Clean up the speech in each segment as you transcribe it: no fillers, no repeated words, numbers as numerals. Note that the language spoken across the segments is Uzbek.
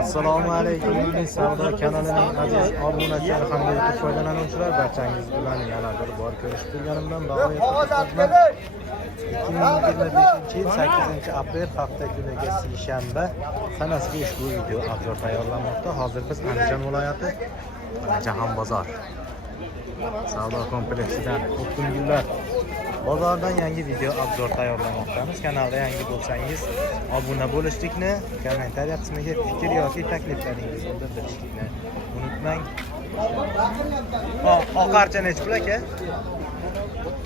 Assalomu alaykum. Milliy savdo kanalining aziz obunachilari hamda YouTube foydalanuvchilar, barchangiz bilan yana bir bor ko'rishib turganimdan bag'oyat 2025-yil 8-aprel hafta kuniga seshanba sanasiga ushbu video obzor tayyorlanmoqda. Hozir biz Andijon viloyati Jahon bozor savdo kompleksidan O'tgungullar bozordan yangi video obzor tayyorlamoqdamiz. Kanalga yangi bo'lsangiz obuna bo'lishlikni, kommentariya qismiga fikr yoki takliflaringizni bildirishlikni unutmang. Oqarcha necha pul aka?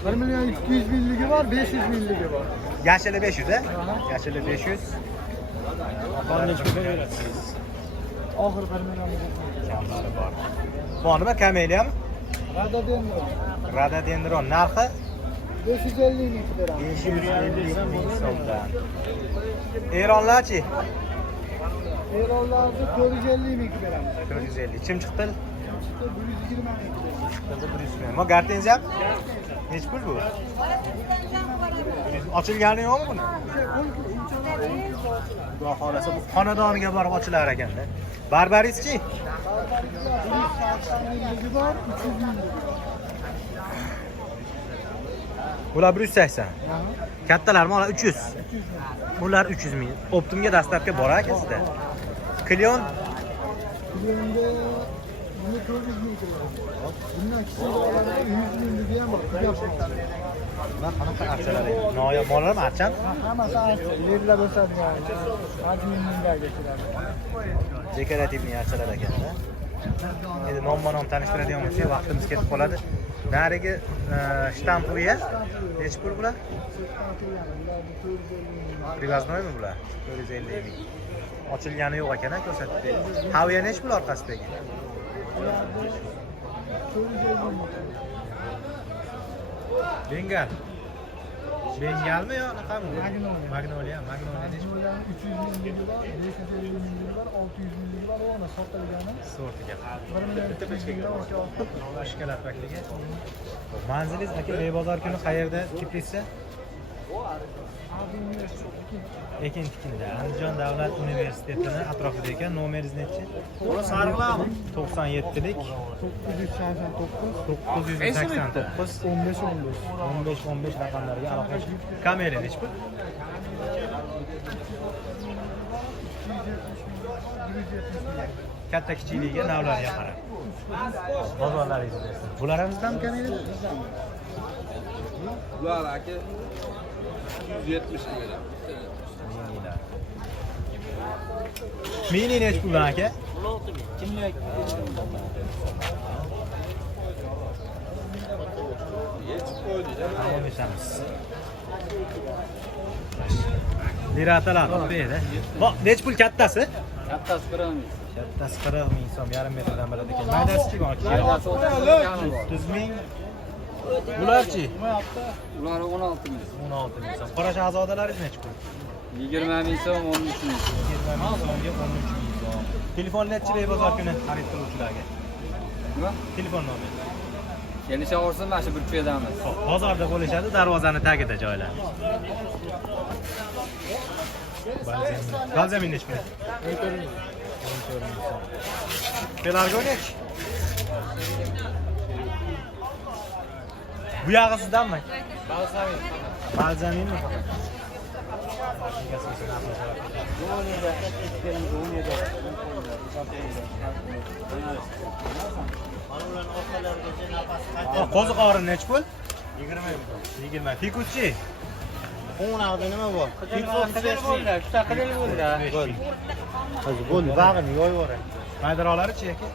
1.200.000 ligi var, 500.000 ligi var. Yashili 500 a? Yashili 500. Necha pulga berasiz? Oxir 1 million kamlari bor. Bu nima kameliya? Rada Dendron narxi 550 ming beramiz. 550 ming so'mdan. Eronlarchi? Eronlarda 450 ming beramiz. 450. Chimchiqtil? 120 ming. Chiqtilda 120. Ma gartenziyam? Necha pul bu? Ochilgani yo'qmi buni? Xudo xolasa bu xonadoniga borib ochilar ekanda. Barbarischi? Ligi var, 300 ming. Bular 180. Kattalarmi ola 300. Bular 300 ming. Optimga dastlabki bor akasida. Klion Klionda bunu 400 ming. Bundan kichikroqlarda 100 ming ligi ham bor. Bular qanaqa archalar endi? Noyob mollarmi archan? Hammasi archa. Yerlar o'sadigan. 100 minglarga keladi. Dekorativniy archalar ekanda. Endi nomma-nom tanishtiradigan bo'lsak, vaqtimiz ketib qoladi. Narigi shtampoviya necha pul bular? Привозnoymi bular? 450 ming. Ochilgani yo'q ekan, ko'rsatdi. Haviya necha pul orqasidagi? Bengal. Bengalmi yo qanaqami? Magnolia. Magnolia necha pul? 300 ming ligi var, 550 ming ligi var, 600 ming ligi var. Ona sotilgani. Sortiga. 1 million Ishkalar pakligi. Manzilingiz aka bozor kuni qayerda? Teplitsa? Ekin-tikinda. Andijon davlat universitetining atrofida ekan. Nomeringiz nechi? Sarg'lami? 97lik 989 15 raqamlariga aloqalashib. Kamera nechi pul? Katta kichikligiga navlarga qarab. Bozorlaringiz bo'lsin. Bularimizdan kamera? Bular aka 170 ming. Mini nechi pul aka? 16 ming. Kimlik? Yetib qo'ydik. Olamiz. Liratalar o'tmaydi. Bak nechi pul kattasi? Kattasi 40 ming. Kattasi 40 ming so'm, yarim metrdan bo'ladi ekan. Maydasi-chi bor? Maydasi 30 ming. Bularchi? Ular 16 ming. 16 ming so'm. Qora shahzodalaringiz nechi pul? 20 ming so'm, 13 ming. 20 ming so'mga 13 ming so'm. Telefon nechi bozor kuni xarid qiluvchilarga? Nima? Telefon nomeri. Kelishaversin, mana shu burchakdamiz. Bozorda bo'lishadi, darvozani tagida joylar. Balzamin nechi pul? 14 ming so'm. Pelargonik? Bu yog'i sizdanmi? Balzaminmi? Qo'zi qorin nechi pul? 20. Fikuchi? 16 nima bu? Hozir bo'ldi, bag'ini yoyib yuboray. Maydaroqlari-chi aka?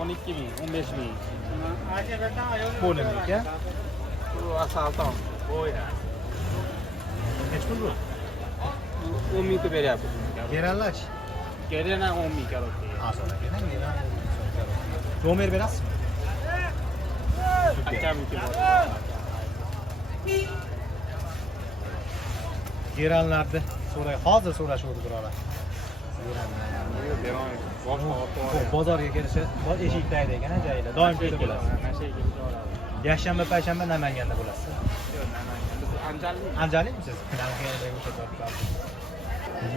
12 ming, 15 ming. Qo'limi ekan? Bu asalton. Bo'yda. Nechi pul bu? 10 ming beryapti. Geranlachi? Gerana 10 ming karot. Asosan ekan, nomer berasizmi? Akamniki bor. Geranlarni so'ray, hozir so'rashuvdi birolar. Bozorga kelishi eshik tagida ekan, joyida. Doim kelib bo'lasiz. Yakshanba, payshanba Namanganda bo'lasiz. Anjalingmisiz?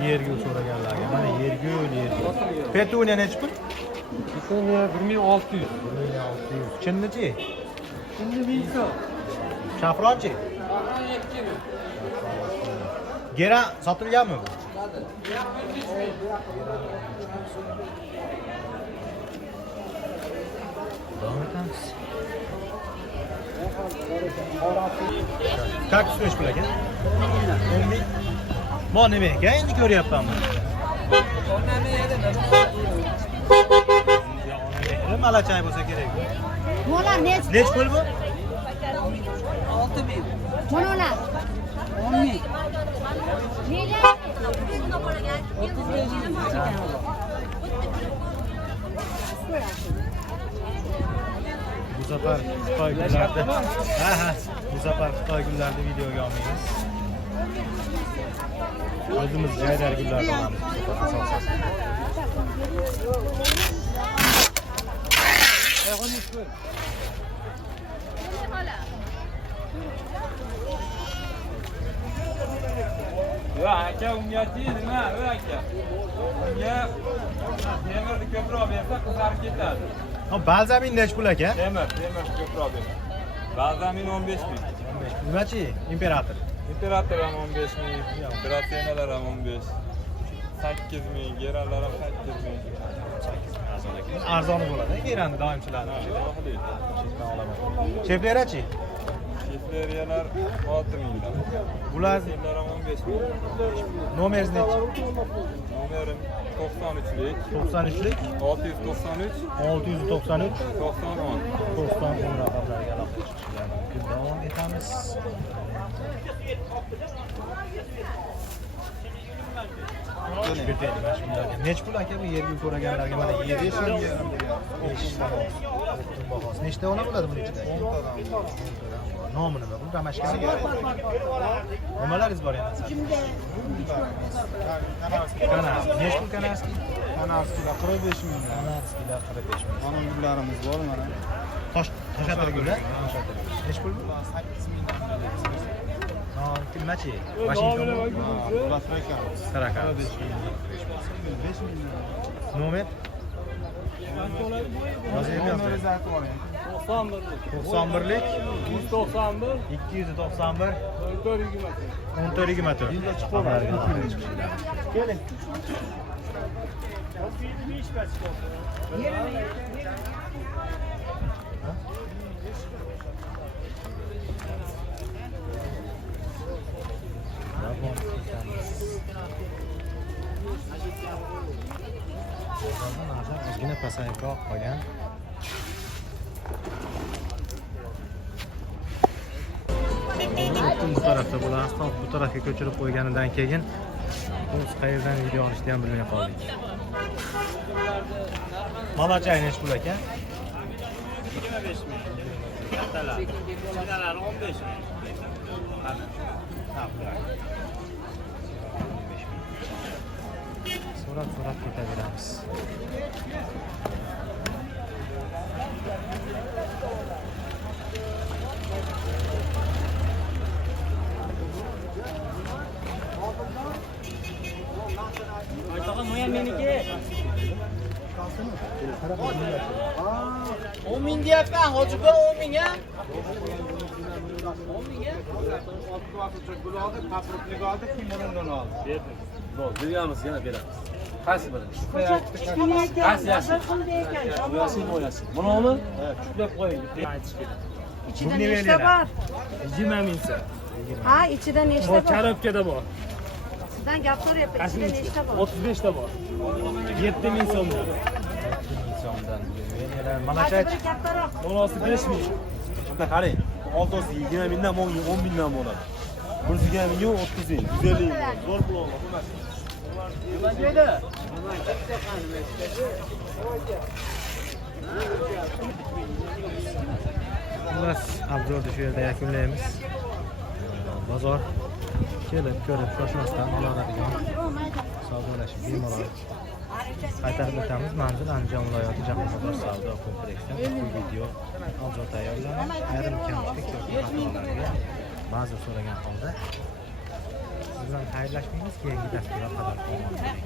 Yergu so'raganlarga. Mana yergu Petunia nechi pul? Petunia 1600. 1600. Chinnichi? Şimdi 1000 so'm. Shafronchi? Gera sotilganmi bu? Davom etamiz. Kaktus nechi pul aka? 10 ming. Bu nima ekan? Endi ko'ryapmanmi? Malachay bo'lsa kerak. Molar nechi? Nechi pul bu? 6000. Monolar 10.000. Bu safar Xitoy gullarida. Ha, bu safar Xitoy gullarida videoga olmaymiz. O'zimiz jaydar gullarni olamiz. Yo aka unga nima? Yo aka. Unga temirni ko'proq bersa qizarib ketadi. Ha, balzamin nechi pul aka? Temir ko'proq bersa. Balzamin 15000. Nimachi? Imperator. Imperator ham 15000, operatsiyalar ham 15. 8000, geralar ham 8000. Arzoni bo'ladi, gerani doimchilarni. Chetdan olaman. Cheflerachi? Chefleriyalar 6000 dan. Bular Senlar ham 15000. nomeringiz nechi? Nomerim 93lik 93lik 693 693 9010. 90 raqamlariga aloqa chiqishlar mumkin. Davom etamiz. Nechi pul aka bu yerga ko'raganlarga mana 7 so'm. Bahosi nechta ona bo'ladi buning ichida? 10 ta. Nomi nima? Bu Ramashkami? Nimalaringiz bor endi? Kanarskiy. Nechi pul kanarskiy? Kanarskiylar 45 ming. Kanarskiylar 45 ming. Qonun gullarimiz bor mana. Toshatir gullar? Toshatir. Nechi pul bu? 8 ming. Ha, nimachi? Washington. Bular Frakan. Sarakan. 5 ming. Nomer? Nomeringizni aytib oling. 91lik 191 291 1424. 1424. Keling. Ozgina pasayibroq qolgan. Bu tarafda bo'lamiz. Bu tarafga ko'chirib qo'yganidan keyin biz qayerdan video olishni ham bilmay qoldik. Malachay nechi pul aka? 25 ming. Kattalar. Kichkinalar 15 ming. So'rab ketaveramiz. Aytag'an bu ham meniki. 10 ming deyapman, hojiga 10 ming a? 10 ming a? Gul oldi, papriklik oldi, kimonodan oldi. Berdim. Beramiz, yana beramiz. Qaysi biri? Qaysi yaxshi? Boyasin, boyasin. Bunimi? Chuklab qo'ying. Ichida nechta bor? 20 ming so'm. Ha, ichida nechta bor? Karobkada bor. Sizdan gap so'rayapman. Ichida nechta bor? 35 ta bor. 7 ming so'mdan. So'mdan. Malachay Malachay kattaroq. Bonosi 5 ming. Shunda qarang. Oltosi 20 mingdan 10 mingdan bo'ladi. Bunisi 20 ming, 30 ming, 150 ming. Zo'r pul oladi. Xullas, obzorni shu yerda yakunlaymiz. Bozor kelib ko'rib shoshmasdan oladigan savdolashib bemalol qaytarib o'tamiz. Manzil Andijon viloyati Jahon bozor savdo kompleksidan bu video obzor tayyorlanadi. Ayrim kamchilik yoki xatolarga ba'zi so'ragan holda siz bilan xayrlashmaymiz. Keyingi dasturlar qadar omon bo'ling.